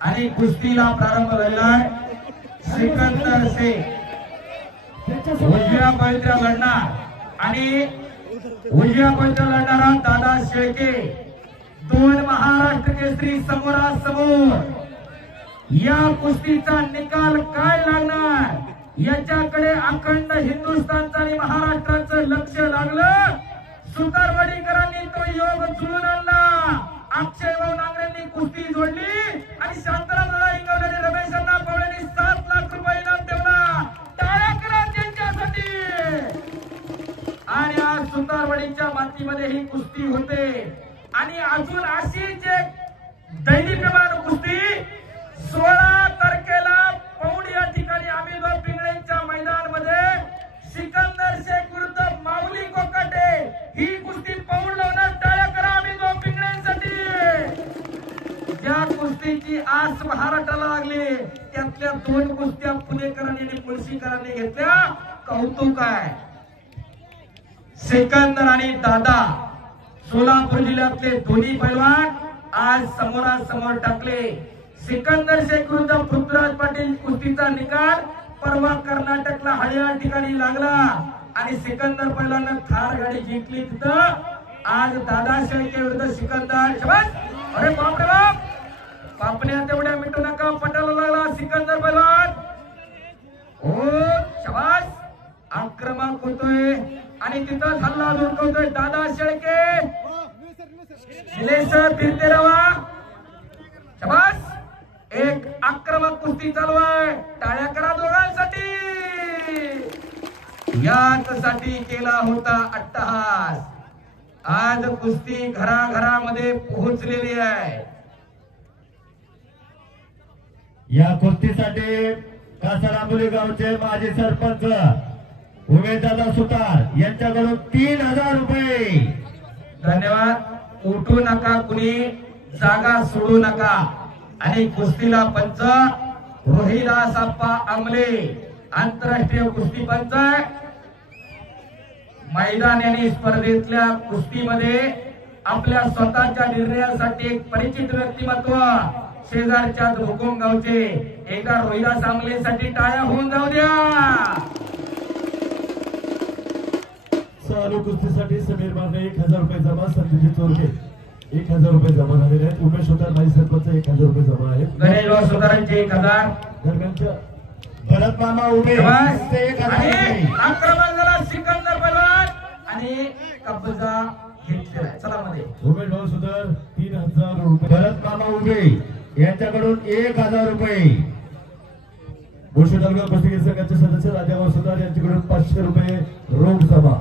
आणि कुस्तीला प्रारंभ झालेला आहे। सिकंदर शेख उजव्या पळत्या लढणार आणि उजव्या पळत्या लढणारा दादा शेळके, दोन महाराष्ट्र केसरी समोरासमोर। या कुस्तीचा निकाल काय लागणार याच्याकडे अखंड हिंदुस्थानचं आणि महाराष्ट्राचं लक्ष लागलं। सुतारवाडीकरांनी तो योग जुळून आणला। अक्षय भाऊ नांगरेंनी कुस्ती जोडली आणि शांताराम दादा इंगवले रमेशांना पवळ्यांनी 7 लाख रुपये इनाम ठेवला। टाळ्या करा त्यांच्यासाठी। आणि आज सुतारवाडीच्या मातीमध्ये ही कुस्ती होते आणि अजून अशीच एक दैनिकमान कुस्ती 16 तारखेला पौड या ठिकाणी आमिरभाऊ पिंगळेंच्या मैदानामध्ये सिकंदर शेख विरुद्ध माऊली कोकाटे ही कुस्ती पौड लावणार। टाळ्या करा आमिरभाऊ पिंगळेंसाठी। ज्या कुस्तीची आस महाराष्ट्राला लागली त्यातल्या 2 कुस्त्या पुणेकरांनी आणि मुळशीकरांनी घेतल्या। कौतुक आहे। सिकंदर आणि दादा सोलापूर जिल्ह्यातले दोन्ही पैलवान आज समोरासमोर टाकले। सिकंदर शेख विरुद्ध पृथ्वीराज पाटील कुस्तीचा निकाल परवा कर्नाटकला हळिया ठिकाणी लागला आणि सिकंदर पहिल्यांदा थार गाडी जिंकली तिथं। आज दादा शेळके विरुद्ध सिकंदर। शाबास। अरे बाप रे बाप, पापण्या तेवढ्या मिटू नका, पटायला लागला सिकंदर पहिलवान। ओ शाबास, आक्रमक होतोय आणि तिथं हल्ला धुडकवतोय दादा शेळके। शिलेसर फिरते रवा। शाबास, एक आक्रमक कुस्ती चालू आहे। टाळ्या करा दोघांसाठी। यासाठी केला होता अट्टहास। आज कुस्ती घराघरामध्ये पोहोचलेली आहे। या कुस्तीसाठी कासारांबोली गावचे माजी सरपंच उमेशदादा सुतार यांच्याकडून 3000 रुपये। धन्यवाद। उठू नका, कुणी जागा सोडू नका। आणि कुस्तीला पंच रोहिदास आप्पा आमले, आंतरराष्ट्रीय कुस्ती पंच। मैदान आणि स्पर्धेतल्या कुस्तीमध्ये आपल्या स्वतःच्या निर्णयासाठी एक परिचित व्यक्तिमत्व शेजारच्या भोकोम गावचे एकदा रोहिदास आमलेसाठी टाळ्या होऊन जाऊ द्या। चालू कुस्तीसाठी समीर बांधे 1000 रुपये जमा, संदीप चोरके 1000 रुपये जमा झालेले आहेत। उमेश सुतार माजी सरपंच 1000 रुपये जमा आहेत। गणेशराव सुतारांचे 1000। दरम्यानच्या भरत मामा उभे आणि आक्रमण झाला सिकंदर पहिलवान आणि कब्जा घेतलेला। चला मध्ये उमेश भाऊ सुतार 3000 रुपये। भरत मामा उभे यांच्याकडून 1000 रुपये। भूषण कुस्ती संघाचे सदस्य राजाभाऊ सुतार यांच्याकडून 500 रुपये रोख जमा।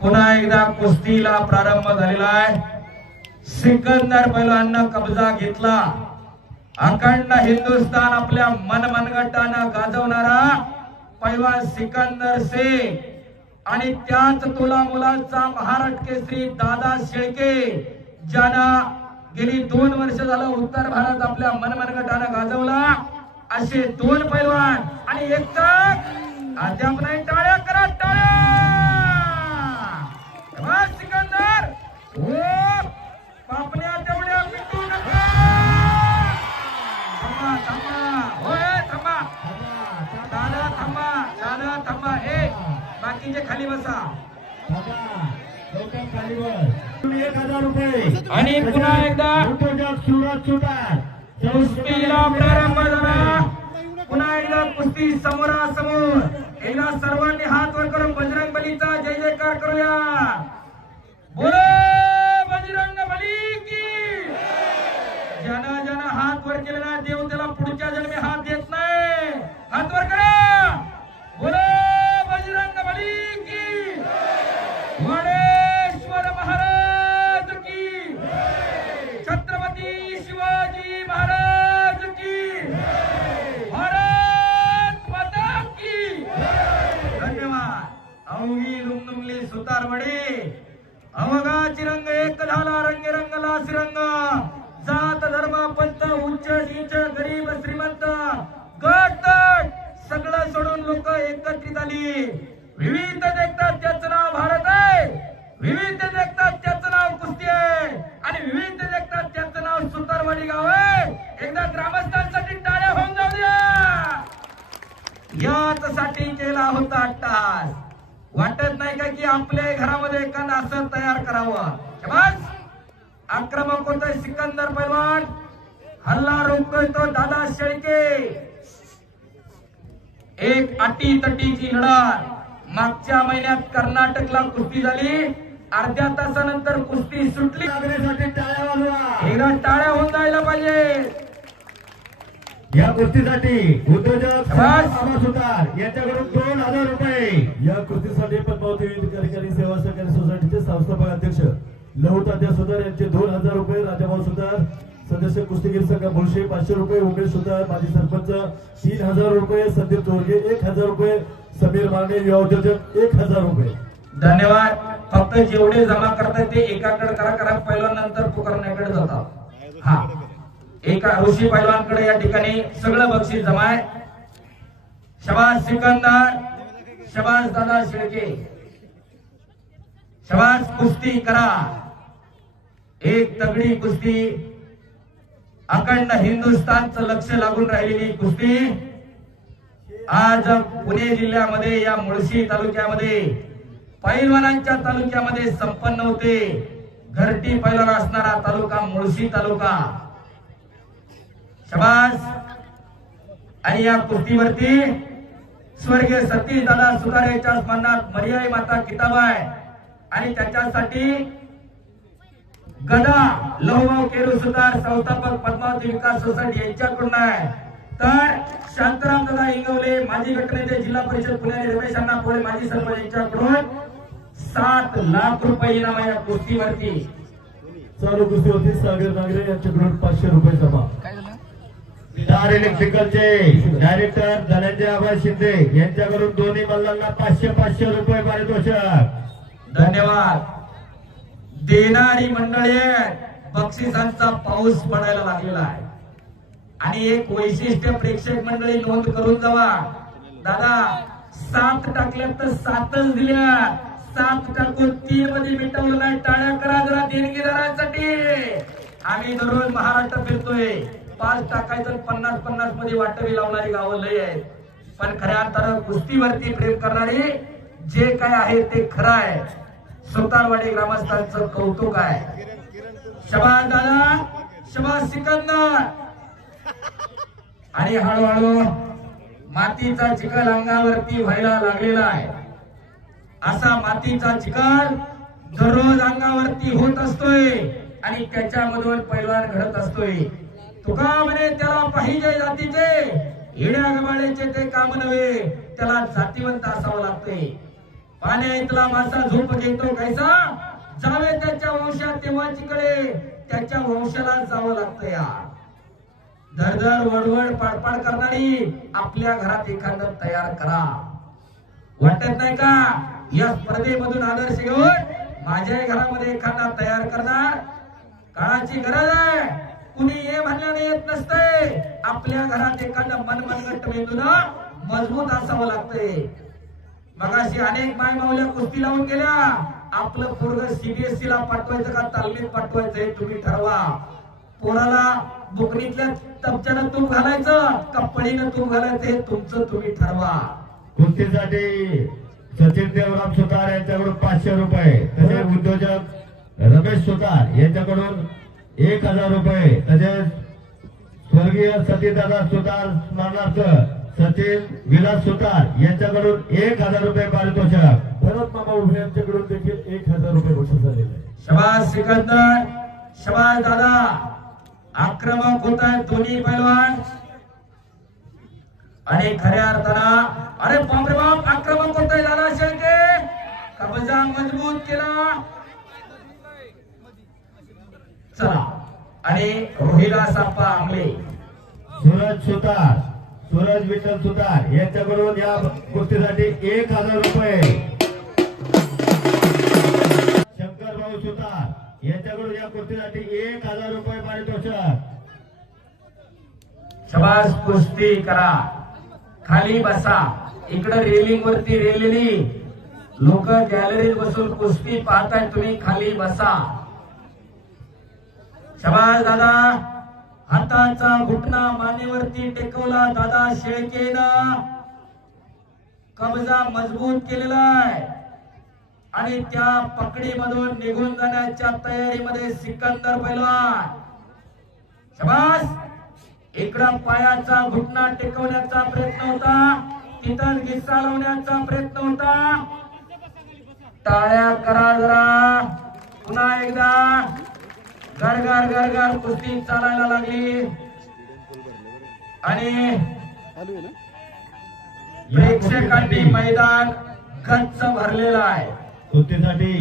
पुन्हा एकदा कुस्तीला प्रारंभ झालेला आहे। सिकंदर पहिलवानानं कब्जा घेतला। अखंड हिंदुस्थान आपल्या मनमनगटानं गाजवणारा पैलवान सिकंदर शेख आणि त्याच तोला मुलाचा महाराष्ट्र केसरी दादा शेळके, ज्यानं गेली 2 वर्ष झालं उत्तर भारत आपल्या मनमनगटानं गाजवला। असे 2 पैलवान आणि एकटा अद्याप नाही। टाळ्या करा, टाळ्या। सिकंदर ओ पापण्या तेवढ्या मिटू नका। थांबा थांबा, होय थांबा दादा, थांबा दादा, थांबा। ए बाकीचे खाली बसा। 1000 रुपये। आणि पुन्हा एकदा सुरत सुतार कुस्तीला प्रारंभ झाला। पुन्हा एकदा कुस्ती समोरासमोर। एकदा सर्वांनी हात वर करून बजरंग बलीचा जय जयकार करूया। बोलो बजरंग बली की। ज्यानं ज्यानं हात वर केला ना देव त्याला पुढच्या जन्मी हात देत नाही। हात वर करा। बोलो बजरंग बली की। वडेश्वर महाराज की। छत्रपती शिवाजी महाराज की। भारत माता की। धन्यवाद। अवघी लुमलुमली सुतारवाडी। अवघाची रंग एक झाला, रंगे रंगला श्रीरंग। जात धर्म पंथ उच्च नीच गरीब श्रीमंत गट तट सगळं सोडून लोक एकत्रित आली। विविध देखतात त्याचं नाव भारत आहे। विविध देखतात त्याचं नाव कुस्ती आहे आणि विविध देखतात त्याचं नाव सुतारवाडी गाव आहे। एकदा ग्रामस्थांसाठी आहे की आपल्या घरामध्ये एखादं असं तयार करावं. बस आक्रमक होतोय सिकंदर पैलवान, हल्ला रोखतोय तो दादा शेळके. एक अटी तटीची लढत. मागच्या महिन्यात कर्नाटकला कुस्ती झाली, अर्ध्या तासानंतर कुस्ती सुटली. लागण्यासाठी टाळ्या वाजवा. एकदा टाळ्या होऊन जायला पाहिजे. या कुस्तीसाठी उद्योजक शाबास. आबा सुतार यांच्याकडून 2000 रुपये. या कुस्तीसाठी पद्मावती विविध कार्यकारी सेवा सहकारी सोसायटीचे संस्थापक अध्यक्ष लहू तात्या सुतार यांचे 2000 रुपये. राजाभाऊ सुतार सदस्य कुस्तीगीर संघ मुळशी 500 रुपये. उमेश सुतार माजी सरपंच 3000 रुपये. संदीप चोरगे 1000 रुपये. समीर माने युवा उद्योजक 1000 रुपये. धन्यवाद. फक्त जेवढे जमा करतात ते एकाकडे करा पैलवान नंतर पुकारण्याकडे जातात. हा एका ऋषी पैलवानकडे या ठिकाणी सगळं बक्षीस जमा आहे. शबास सिकंदर, शबास दादा शेळके, शबास. कुस्ती करा. एक तगडी कुस्ती. अखंड हिंदुस्थानचं लक्ष लागून राहिलेली कुस्ती आज पुणे जिल्ह्यामध्ये या मुळशी तालुक्यामध्ये पैलवानांच्या तालुक्यामध्ये संपन्न होते. घरटी पैलवान असणारा तालुका मुळशी तालुका. शबास. आणि या कुस्तीवरती स्वर्गीय सतीश दादा सुतार यांच्या स्मरणात मर्याई माता किताबाई आणि त्याच्यासाठी गदा लहुभाऊ केरू सुतार संस्थापक पद्मावती विकास सोसायटी यांच्याकडून आहे. तर शांताराम दादा इंगवले माजी गटनेते जिल्हा परिषद पुणे आणि रमेश अण्णा पोळे माजी सरपंच यांच्याकडून 7 लाख रुपये इनाम आहे या कुस्तीवरती. चालू कुस्ती होती सागर नागरे यांच्याकडून 500 रुपये जमा. स्टार इलेक्ट्रिकलचे डायरेक्टर धनंजय आबा शिंदे यांच्याकडून दोन्ही मल्लांना 500 रुपये पारितोषिक. धन्यवाद. देणारी मंडळी बक्षिसांचा पाऊस पडायला लागलेला आहे. आणि एक वैशिष्ट्य प्रेक्षक मंडळी नोंद करून जावा. दादा 7 टाकल्या तर 7च दिल्या. 7 टाकून 3 मध्ये मिटवलं नाही. टाळ्या करा जरा देणगीदारांसाठी. आम्ही दररोज महाराष्ट्र फिरतोय. 5 टाकायचं 50-50 मध्ये वाटवी लावणारी गावं लय आहेत. पण खऱ्या अर्थानं कुस्तीवरती प्रेम करणारी जे काय आहे ते खरं आहे. सुतारवाडी ग्रामस्थांचं कौतुक आहे. शबास दादा, शबास सिकंदर. आणि हळूहळू मातीचा चिखल अंगावरती व्हायला लागलेला आहे. असा मातीचा चिखल दररोज अंगावरती होत असतोय आणि त्याच्यामधून पैलवान घडत असतोय. तुका म्हणे त्याला पाहिजे जातीचे, येड्या गबाळेचे ते काम नव्हे, त्याला जातीवंत असावं लागतंय. पाण्या इथला मासा झोप घेतो कैसा, जावे त्याच्या वंशात तेव्हा चिकडे, त्याच्या वंशाला जावं लागतं. या धडधड वडवड पाडपाड करणारी आपल्या घरात एखादं तयार करा. वाटत नाही का या स्पर्धेमधून आदर्श घेऊन माझ्या घरामध्ये एखादा तयार करणार. काळाची गरज आहे. कुणी ये म्हणल्याने येत नसते. आपल्या घरात एखादा मनमनगट मेंदूला मजबूत असावं लागतंय. मगाशी अनेक माय माऊल्या कुस्ती लावून गेल्या. आपलं पोरग सीबीएसई ला पाठवायचं का तालमीत पाठवायचं हे तुम्ही ठरवा. पोराला बुकणीतल्या तपच्यानं तूप घालायचं का पळीनं तूप घालायचं हे तुमचं तुम्ही ठरवा. कुस्तीसाठी सचिन देवराम सुतार यांच्याकडून 500 रुपये. तसेच उद्योजक रमेश सुतार यांच्याकडून 1000 रुपये. तसेच स्वर्गीय सतीदादा सुतार स्मरणार्थ सचिन विलास सुतार यांच्याकडून 1000 रुपये पारितोषिक. भरत मामा उभे यांच्याकडून देखील 1000 रुपये बक्षीस झालेले आहे. शबास सिकंदर, शबास दादा. आक्रमक होत आहेत दोन्ही पैलवान आणि खऱ्या अर्थानं अरे बापरे बाप आक्रमक होत आहे दादा शेळके. कब्जा मजबूत केला. चला आणि रोहिला साप्पा आंबले. सूरज सुतार, सूरज विठ्ठल सुतार यांच्याकडून या कुस्तीसाठी 1000 रुपये. शंकरभाऊ सुतार यांच्याकडून या कुस्तीसाठी 1000 रुपये पारितोषिक. शबास. कुस्ती करा. खाली बसा. इकडे रेलिंग वरती रेलेली लोक गॅलरीत बसून कुस्ती पाहताय. तुम्ही खाली बसा. शबास दादा. हाताचा घुटना मानेवरती टेकवला दादा शेळकेनं. कब्जा मजबूत केलेला आहे. आणि त्या पकडीमधून निघून जाण्याच्या तयारीमध्ये सिकंदर पैलवान. शाबास. इकडं पायाचा घुटणा टेकवण्याचा प्रयत्न होता, तिथं घिस्सा लावण्याचा प्रयत्न होता. टाळ्या करा जरा. पुन्हा एकदा गरगर गरगर कुस्ती चालायला लागली आणि प्रेक्षकांनी मैदान गच्च भरलेलं आहे. कुस्तीसाठी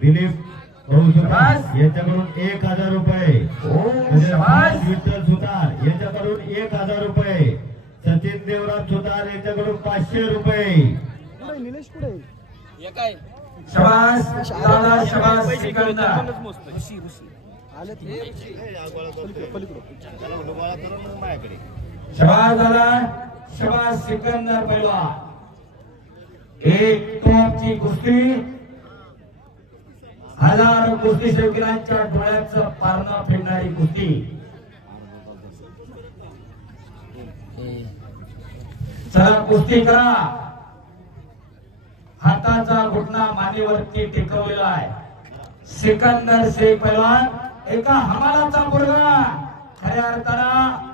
दिलीप भाऊ सुतार यांच्याकडून 1000 रुपये, विठ्ठल सुतार यांच्याकडून 1000 रुपये, सचिन देवराम सुतार यांच्याकडून 500 रुपये. शबास दादा, शबास सिकंदर. शबास दादा, शबास सिकंदर पैलवान. एक टॉपची कुस्ती, हजारो कुस्ती शौकीनांच्या डोळ्याचं पारणं फिरणारी कुस्ती. चला कुस्ती करा. हाताचा घुटणा मानेवरती टेकवलेला आहे. सिकंदर शेख पैलवान एका हमालाचा पोरगा. खऱ्या अर्थानं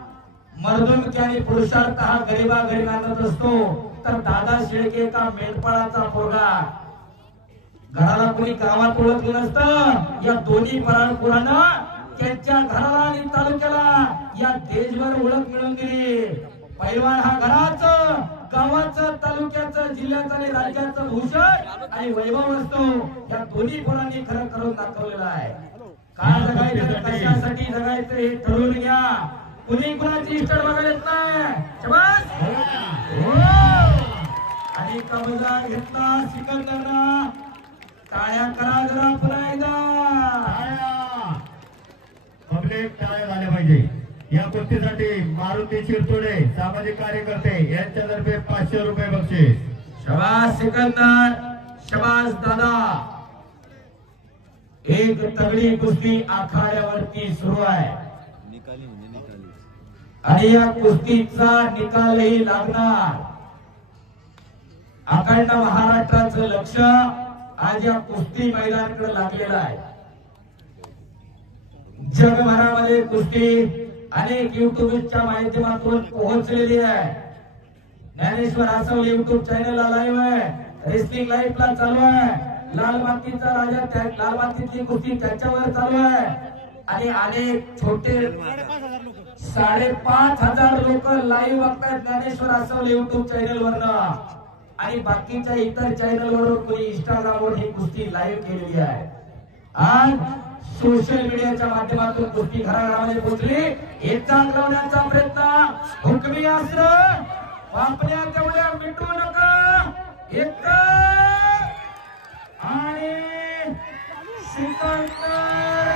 मर्दुमकी आणि पुरुषार्थ हा गरीबा गरीब आणत असतो, तर दादा शेळके एका मेंढपाळाचा पोरगा. घराला कोणी गावात ओळखलं नसतं, या दोन्ही पराळपुरानं त्यांच्या घराला आणि तालुक्याला, या देशभर ओळख मिळवून दिली. पैलवान हा घराचं, गावाचं, तालुक्याचं, जिल्ह्याचं आणि राज्याचं भूषण आणि वैभव असतो. या दोन्ही पोरांनी खरं करून दाखवलेलं आहे. काय जगायचं, कशासाठी जगायचं हे ठरवून घ्या. कुणी कुणाची इष्ट बघायला येत नाही. शाबास. आणि कब्जा घेतला सिकंदरनं. टाळ्या करा जरा पुन्हा एकदा. पब्लिक टाळ्या झाल्या पाहिजे. या कुस्तीसाठी मारुती शिरतोडे सामाजिक कार्यकर्ते यांच्यातर्फे 500 रुपये बक्षीस. शबास सिकंदर, शबास दादा. एक तगडी कुस्ती आखाड्यावरती सुरू आहे आणि या कुस्तीचा निकालही लागणार. अखंड महाराष्ट्राचं लक्ष आज या कुस्ती मैदानाकडे लागलेलं आहे. जगभरामध्ये कुस्ती अनेक युट्यूबच्या माध्यमातून पोहोचलेली आहे. ज्ञानेश्वर आसवले युट्यूब चॅनलला लाईव्ह आहे, रेसलिंग लाईव्हला चालू आहे. लाल मातीचा राजा, लाल मातीची कुस्ती त्याच्यावर चालू आहे आणि अनेक छोटे 5,500 लोक लाईव्ह बघतायत ज्ञानेश्वर आसवले युट्यूब चॅनल वरनं आणि बाकीच्या इतर चॅनल वरून कोणी इंस्टाग्रामवर ही कुस्ती लाईव्ह केलेली आहे. आज सोशल मीडियाच्या माध्यमातून कुस्ती घराघरामध्ये पोहोचली. एकदा लावण्याचा प्रयत्न, हुकमी अस्त्र वापरल्या तेवढ्या मिटू नका. एक आणि सिकंदर